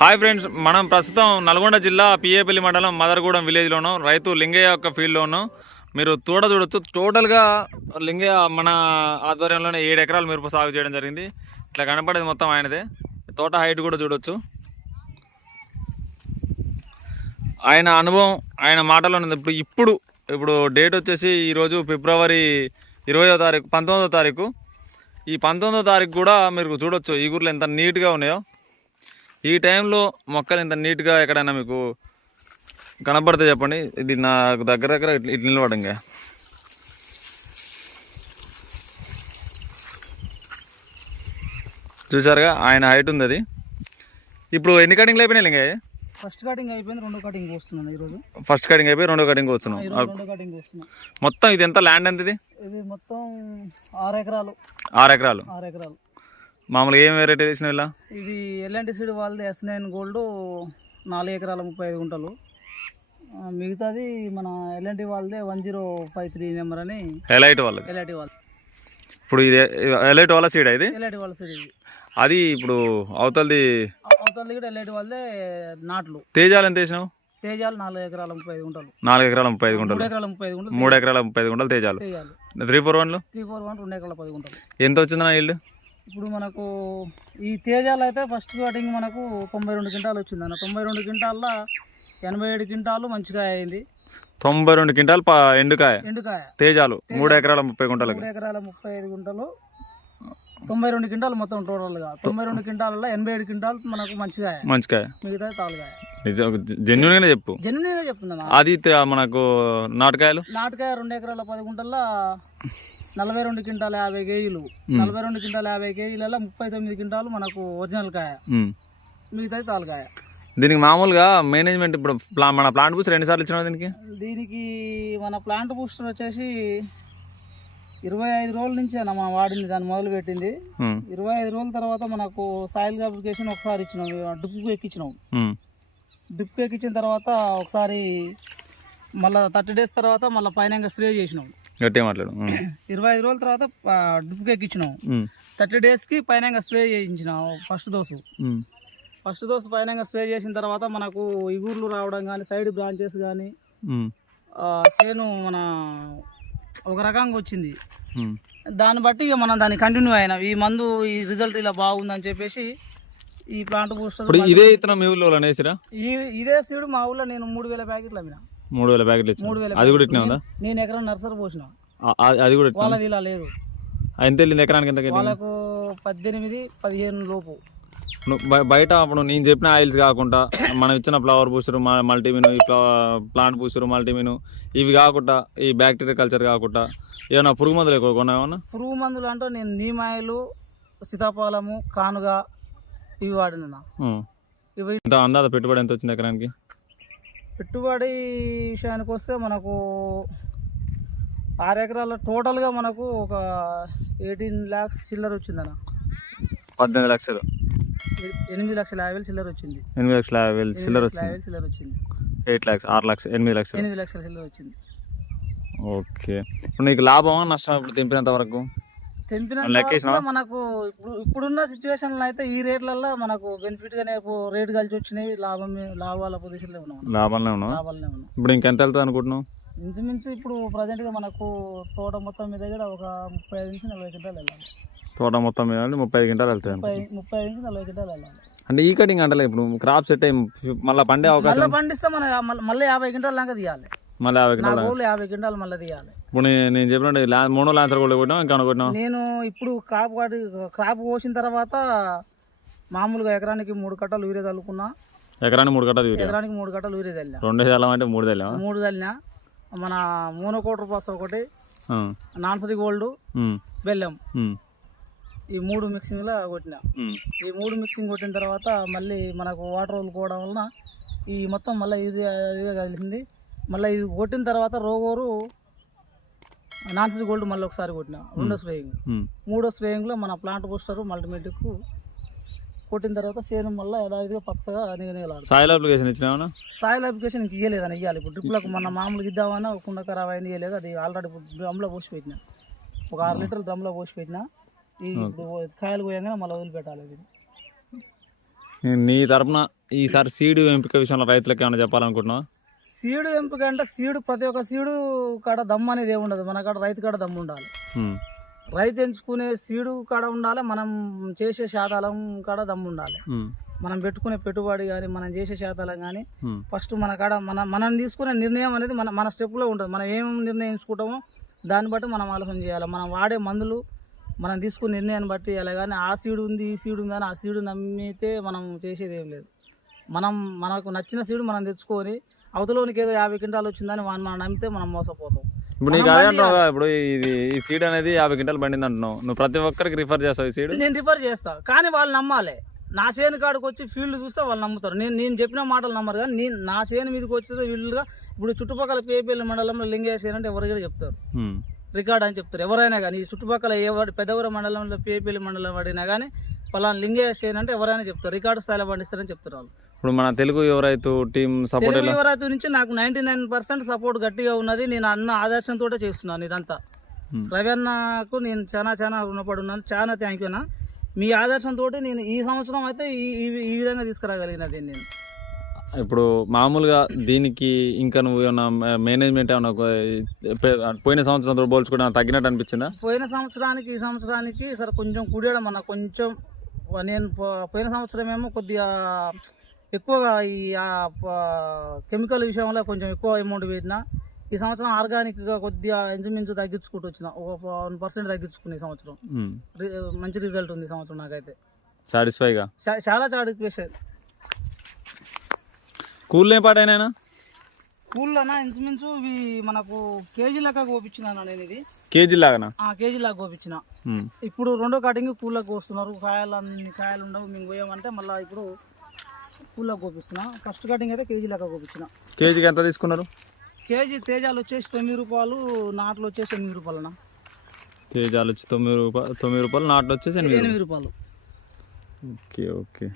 Hi friends మనం ప్రస్తుతం నల్గొండ జిల్లా పిఏపల్లి మండలం మదర్గూడెం విలేజ్లోను రైతు లింగయ్య యొక్క ఫీల్డ్లోను. మీరు తోట చూడొచ్చు. టోటల్గా లింగయ్య మన ఆధ్వర్యంలోనే ఏడు ఎకరాలు మిరప సాగు చేయడం జరిగింది. ఇట్లా కనపడేది మొత్తం ఆయనదే. తోట హైట్ కూడా చూడొచ్చు. ఆయన అనుభవం ఆయన మాటలో ఇప్పుడు ఇప్పుడు ఇప్పుడు డేట్ వచ్చేసి ఈరోజు ఫిబ్రవరి ఇరవయో తారీఖు పంతొమ్మిదో తారీఖు. ఈ పంతొమ్మిదో తారీఖు కూడా మీరు చూడొచ్చు. ఈ ఊర్లో ఎంత నీట్గా ఉన్నాయో. ఈ టైంలో మొక్కలు ఇంత నీట్గా ఎక్కడైనా మీకు కనపడితే చెప్పండి. ఇది నాకు దగ్గర దగ్గర ఇట్లా నిలబడంగా చూసారుగా ఆయన హైట్ ఉంది అది. ఇప్పుడు ఎన్ని కటింగ్లు అయిపోయినాయి లింగ ఫస్ట్ కటింగ్ అయిపోయింది రెండో కటింగ్ వస్తున్నాను ఈరోజు. ఫస్ట్ కటింగ్ అయిపోయి రెండో కటింగ్ వస్తున్నాం మొత్తం ఇది ఎంత ల్యాండ్ ఎంత ఇది మొత్తం ఆరు ఎకరాలు. ఆరు ఎకరాలు. ఆరు ఎకరాలు. మామూలుగా ఏం వెరైటీ తీసిన ఇలా? ఇది ఎల్ఎన్టీ సీడ్ వాళ్ళది ఎస్ నైన్ గోల్డ్ నాలుగు ఎకరాల ముప్పై ఐదు గుంటలు. మిగతాది మన ఎల్ఎన్టీ వాళ్ళదే one zero five three number అని ఎలైట్ వాళ్ళది. ఎల్ఐటి వాళ్ళది. ఇప్పుడు ఇది ఎలైట్ వాళ్ళ సీడ్ ఇది? ఎల్ఐటి వాళ్ళ సీడ్ ఇది. అది ఇప్పుడు అవతలది అవ- అవతలది కూడా ఎల్ఐటి వాళ్ళదే నాట్లు. తేజాలు ఎంత వేసినావు? తేజాలు నాలుగు ఎకరాల ముప్పై ఐదు గుంటలు. నాలుగు ఎకరాల ముప్పై ఐదు గుంటలు. ఎకరాల ముప్పై ఐదు గుంటలు మూడు ఎకరాల ముప్పై ఐదు గుంటలు తేజాలు. తేజాలు. త్రీ ఫోర్ వన్లు త్రీ ఫోర్ వన్ రెండు ఎకరాల పది గుంటలు. ఎంత వచ్చింది నా ఇల్లు ఇప్పుడు మనకు ఈ తేజాలు అయితే ఫస్ట్ కటింగ్ మనకు తొంభై రెండు క్వింటాలు వచ్చింది అన్న. తొంభై రెండు క్వింటాల్లో ఎనభై ఏడు క్వింటాలు మంచిగా అయింది. తొంభై రెండు క్వింటాల్ ప ఎండుకాయ ఎండుకాయ. తేజాలు. మూడు ఎకరాల ముప్పై గుంటలకి మూడు ఎకరాల ముప్పై ఐదు గుంటలు తొంభై రెండు క్వింటాలు మొత్తం టోటల్గా. తొంభై రెండు క్వింటాలలో ఎనభై ఏడు క్వింటాలు మనకు మంచిగా మంచికాయ మిగతా తాలుగాయ నిజం జెన్యున్గానే చెప్పు. జెన్యున్గా చెప్తుందన్న అది తే- మనకు నాటకాయలు? నాటకాయ రెండు ఎకరాల పది గుంటల్లో నలభై రెండు క్వింటాల యాభై కేజీలు. నలభై రెండు క్వింటాల యాభై కేజీలలో ముప్పై తొమ్మిది క్వింటాలు మనకు ఒరిజినల్ కాయ. మిగతాది తాలుగాయ దీనికి మామూలుగా మేనేజ్మెంట్ ఇప్పుడు మన ప్లాంట్ పూసి రెండు సార్లు ఇచ్చినావు దీనికి? దీనికి మన ప్లాంట్ బూస్టర్ వచ్చేసి ఇరవై ఐదు రోజుల నుంచి అన్న మనం వాడింది దాన్ని మొదలు పెట్టింది. ఇరవై ఐదు రోజుల తర్వాత మనకు సాయిల్ అప్లికేషన్ ఒకసారి ఇచ్చినాం డ్రిప్కు ఎక్కించినాం. డ్రిప్కు ఎక్కించిన తర్వాత ఒకసారి మళ్ళీ థర్టీ డేస్ తర్వాత మళ్ళీ పైన స్ప్రే చేసినాం. గట్టిగా మాట్లాడు. ఇరవై ఐదు రోజుల తర్వాత డ్రిప్కు ఎక్కించినాం. థర్టీ డేస్కి పైన స్ప్రే చేయించినాం ఫస్ట్ డోసు. ఫస్ట్ డోసు పైన స్ప్రే చేసిన తర్వాత మనకు ఇగుర్లు రావడం కానీ సైడ్ బ్రాంచెస్ కానీ. చేను మన ఒక రకంగా వచ్చింది. దాన్ని బట్టి ఇక మనం దాన్ని కంటిన్యూ అయినా ఈ మందు ఈ రిజల్ట్ ఇలా బాగుందని చెప్పేసి ఈ ప్లాంట్ ఇప్పుడు ఇదే ఇతను మీ ఊళ్ళో ఇదే సీడ్ మా ఊళ్ళో నేను మూడు వేల ప్యాకెట్లు అమ్మిన మూడు వేల ప్యాకెట్లు మూడు వేల అది కూడా ఇట్నే ఉందా? నేను ఎకరం నర్సరీ పోసిన. ఆ- ఆ- అది కూడా వాళ్ళది ఇలా లేదు. ఎంత వెళ్ళింది ఎకరానికి ఎంత వెళ్ళింది వాళ్ళకు పద్దెనిమిది పదిహేను లోపు. నువ్వు బయ- బయట అప్పుడు నేను చెప్పిన ఆయిల్స్ కాకుండా మనం ఇచ్చిన ఫ్లవర్ బూస్టర్ మల్టీమిన్ ఈ ప్లాంట్ బూస్టర్ మల్టీమిన్ ఇవి కాకుండా ఈ బ్యాక్టీరియా కల్చర్ కాకుండా ఏమైనా పురుగు మందులు ఎక్కువ కొన్నాయేమన్నా పురుగు మందులు అంటే నేను నీమాయిలు సీతాఫలము కానుగా ఇవి వాడిన. ఇవి అందాద పెట్టుబడి ఎంత వచ్చింది ఎకరానికి? పెట్టుబడి విషయానికి వస్తే మనకు ఆరు ఎకరాల టోటల్గా మనకు ఒక ఎయిటీన్ ల్యాక్స్ చిల్లర వచ్చిందన్న. పద్దెనిమిది లక్షలు. ఎనిమిది లక్షల యాభై వేలు చిల్లర వచ్చింది. ఎనిమిది లక్షల యాభై వేలు చిల్లర వచ్చింది. చిల్లర వచ్చింది. ఎయిట్ ల్యాక్స్ ఆరు లక్షలు ఎనిమిది లక్షలు. ఎనిమిది లక్షల చిల్లర వచ్చింది. ఓకే. ఇప్పుడు నీకు లాభమా నష్టం ఇప్పుడు తెంపినంత వరకు? తెంపిన మనకు ఇప్పుడు ఇప్పుడున్న సిచ్యువేషన్లో అయితే ఈ రేట్లలో మనకు బెనిఫిట్ గానే రేట్ కలిసి వచ్చినాయి. లాభం లాభాల పొజిషన్లో ఉన్నాం. లాభాలనే ఉన్నావా? లాభాలనే ఉన్నాం. ఇప్పుడు ఇంకెంత వెళ్తుంది అనుకుంటున్నావు? ఇంచుమించు ఇప్పుడు ప్రజెంట్గా మనకు తోట మొత్తం మీద కూడా ఒక ముప్పై ఐదు నుంచి నలభై క్వింటాలు వెళ్ళాలి. తోట మొత్తం మీద ముప్పై ఐదు గంటలు వెళ్తాయి. ముప్పై ఐదు నుంచి నలభై క్వింటాలు వెళ్ళాలి. అంటే ఈ కటింగ్ అంటే ఇప్పుడు క్రాప్ సెట్ మళ్ళీ పండే అవకాశం మళ్ళీ పండిస్తే మన మళ్ళీ- యాభై క్వింటాల దాకా తీయాలి. మళ్ళీ యాభై నా యాభై క్వింటాలు మళ్ళీ తీయాలి. ఇప్పుడు నేను నేను చెప్పినట్టు లా- మూడో లాన్సర్ కూడా కొట్టినాం ఇంకా కొట్టినాం? నేను ఇప్పుడు క్రాప్ కాడి క్రాప్ కోసిన తర్వాత మామూలుగా ఎకరానికి మూడు కట్టలు యూరియా చల్లుకున్నా. ఎకరానికి మూడు కట్టాలి యూరియా? ఎకరానికి మూడు కట్టలు యూరియా చల్లినా. రెండే చల్లం అంటే మూడు చల్లామా? మూడు చల్లినా. మన మోనోకోటర్ పాస్ ఒకటి నాన్సరీ గోల్డ్ బెల్లం. ఈ మూడు మిక్సింగ్లో కొట్టిన. ఈ మూడు మిక్సింగ్ కొట్టిన తర్వాత మళ్ళీ మనకు వాటర్ వదులుకోవడం వలన ఈ మొత్తం మళ్ళీ ఇది ఇదిగా కలిసింది. మళ్ళీ ఇది కొట్టిన తర్వాత రోగోరు నాన్సరీ గోల్డ్ మళ్ళీ ఒకసారి కొట్టిన. రెండో స్ప్రేయింగ్ మూడో స్ప్రేయింగ్లో మన ప్లాంట్ బూస్టర్ మల్టీమేటిక్ కొట్టిన తర్వాత చేను మళ్ళీ యథావిధిగా పచ్చగా నిగనిగలాడు సాయిల్ అప్లికేషన్ ఇచ్చినామా సాయిల్ అప్లికేషన్ ఇంక ఇవ్వలేదని ఇవ్వాలి ఇప్పుడు డ్రిప్లకు మన మామూలుగా ఇద్దామన్నా కుండ ఖరాబ్ అయింది ఇవ్వలేదు అది ఆల్రెడీ డ్రమ్లో పోసి పెట్టిన. ఒక ఆరు లీటర్లు డ్రమ్లో పోసి పెట్టిన. ఈ ఇప్పుడు కాయలు పోయంగానే మళ్ళీ వదిలిపెట్టాలి ఇది. నీ తరపున ఈసారి సీడ్ ఎంపిక విషయంలో రైతులకు ఏమైనా చెప్పాలనుకుంటున్నావా? సీడు ఎంపిక అంటే సీడు ప్రతి ఒక్క సీడు కాడ దమ్ము అనేది ఏమి ఉండదు మన కాడ రైతు కాడ దమ్ము ఉండాలి. రైతు ఎంచుకునే సీడు కాడ ఉండాలి మనం చేసే శాతాలం కాడ దమ్ము ఉండాలి. మనం పెట్టుకునే పెట్టుబడి కానీ మనం చేసే శాతాలం కానీ ఫస్ట్ మన కాడ మన మనం తీసుకునే నిర్ణయం అనేది మన మన స్టెప్లో ఉంటుంది. మనం ఏం నిర్ణయించుకుంటామో దాన్ని బట్టి మనం ఆలోచన చేయాలి. మనం వాడే మందులు మనం తీసుకునే నిర్ణయాన్ని బట్టి చేయాలి. కానీ ఆ సీడు ఉంది ఈ సీడు ఉంది అని ఆ సీడు నమ్మితే మనం చేసేది ఏం లేదు. మనం మనకు నచ్చిన సీడు మనం తెచ్చుకొని అవతలోనికి ఏదో యాభై క్వింటాలు వచ్చిందని మనం నమ్మితే మనం మోసపోతాం. ఇప్పుడు నీకు అదే అంటున్నావు కదా, ఇప్పుడు ఇది ఈ సీడ్ అనేది యాభై క్వింటాలు పండింది అంటున్నావు. నువ్వు ప్రతి ఒక్కరికి రిఫర్ చేస్తావు ఈ సీడ్ నేను రిఫర్ చేస్తా. కానీ వాళ్ళు నమ్మాలి. నా చేను కాడికి వచ్చి ఫీల్డ్ చూస్తే వాళ్ళు నమ్ముతారు. నేను నేను చెప్పిన మాటలు నమ్మరు కానీ నేను నా చేను మీదకి వచ్చేది వీళ్ళుగా ఇప్పుడు చుట్టుపక్కల పేపల్లి మండలంలో లింగేశ్వర అంటే ఎవరికైనా చెప్తారు. ఉమ్, రికార్డ్ అని చెప్తారు. ఎవరైనా కానీ ఈ చుట్టుపక్కల ఎవరు పెద్దవర మండలంలో పేపల్లి మండలం పడినా కానీ పలానా లింగేశ్వర అంటే ఎవరైనా చెప్తారు. రికార్డు స్థాయిలో పండిస్తారని చెప్తారు వాళ్ళు. ఇప్పుడు మన తెలుగు యువ రైతు టీం సపోర్ట్ తెలుగు యువరాతి నుంచి నాకు నైంటీ నైన్ పర్సెంట్ సపోర్ట్ గట్టిగా ఉన్నది. నేను అన్న ఆదర్శంతో చేస్తున్నాను ఇదంతా. Hmm. రవి అన్నకు నేను చాలా చాలా రుణపడి ఉన్నాను చాలా థ్యాంక్ యూ అన్న. మీ ఆదర్శంతో నేను ఈ సంవత్సరం అయితే ఈ ఈ- విధంగా తీసుకురాగలిగిన దీన్ని నేను. ఇప్పుడు మామూలుగా దీనికి ఇంకా నువ్వు ఏమన్నా మేనేజ్మెంట్ ఏమన్నా పోయిన సంవత్సరంతో పోల్చుకుంటే తగ్గినట్టు అనిపించిందా? పోయిన సంవత్సరానికి ఈ సంవత్సరానికి సరే కొంచెం కుడియడం అన్న. కొంచెం నేను పోయిన సంవత్సరం ఏమో కొద్దిగా ఎక్కువగా ఈ కెమికల్ విషయంలో కొంచెం ఎక్కువ అమౌంట్ పెట్టిన ఈ సంవత్సరం ఆర్గానిక్గా కొద్దిగా ఇంచుమించు తగ్గించుకుంటూ వచ్చిన ఒక వన్ పర్సెంట్ తగ్గించుకున్న ఈ సంవత్సరం. మంచి రిజల్ట్ ఉంది ఈ సంవత్సరం నాకైతే. సాటిస్ఫైగా చాలా వేసారు కూల్ ఏం పాటైనా కూల్లోనా ఇంచుమించు ఇవి మనకు కేజీ లెక్క కోపించినాను నేను ఇది. కేజీ లాగానా? ఆ కేజీ లెక్క కోపించిన. ఇప్పుడు రెండో కటింగ్ కూలకు కోస్తున్నారు కాయలు అన్ని కాయలు ఉండవు మేము పోయామంటే మళ్ళీ ఇప్పుడు కూలకు కోపిస్తున్నా. ఫస్ట్ కటింగ్ అయితే కేజీ లెక్క కోపించిన కేజీకి ఎంత తీసుకున్నారు? కేజీ తేజాలు వచ్చేసి తొమ్మిది రూపాయలు నాట్లు వచ్చేసి ఎనిమిది రూపాయలనా తేజాలు వచ్చి తొమ్మిది రూపాయలు తొమ్మిది రూపాయలు నాట్లు వచ్చేసి ఎనిమిది ఎనిమిది రూపాయలు. Okay okay.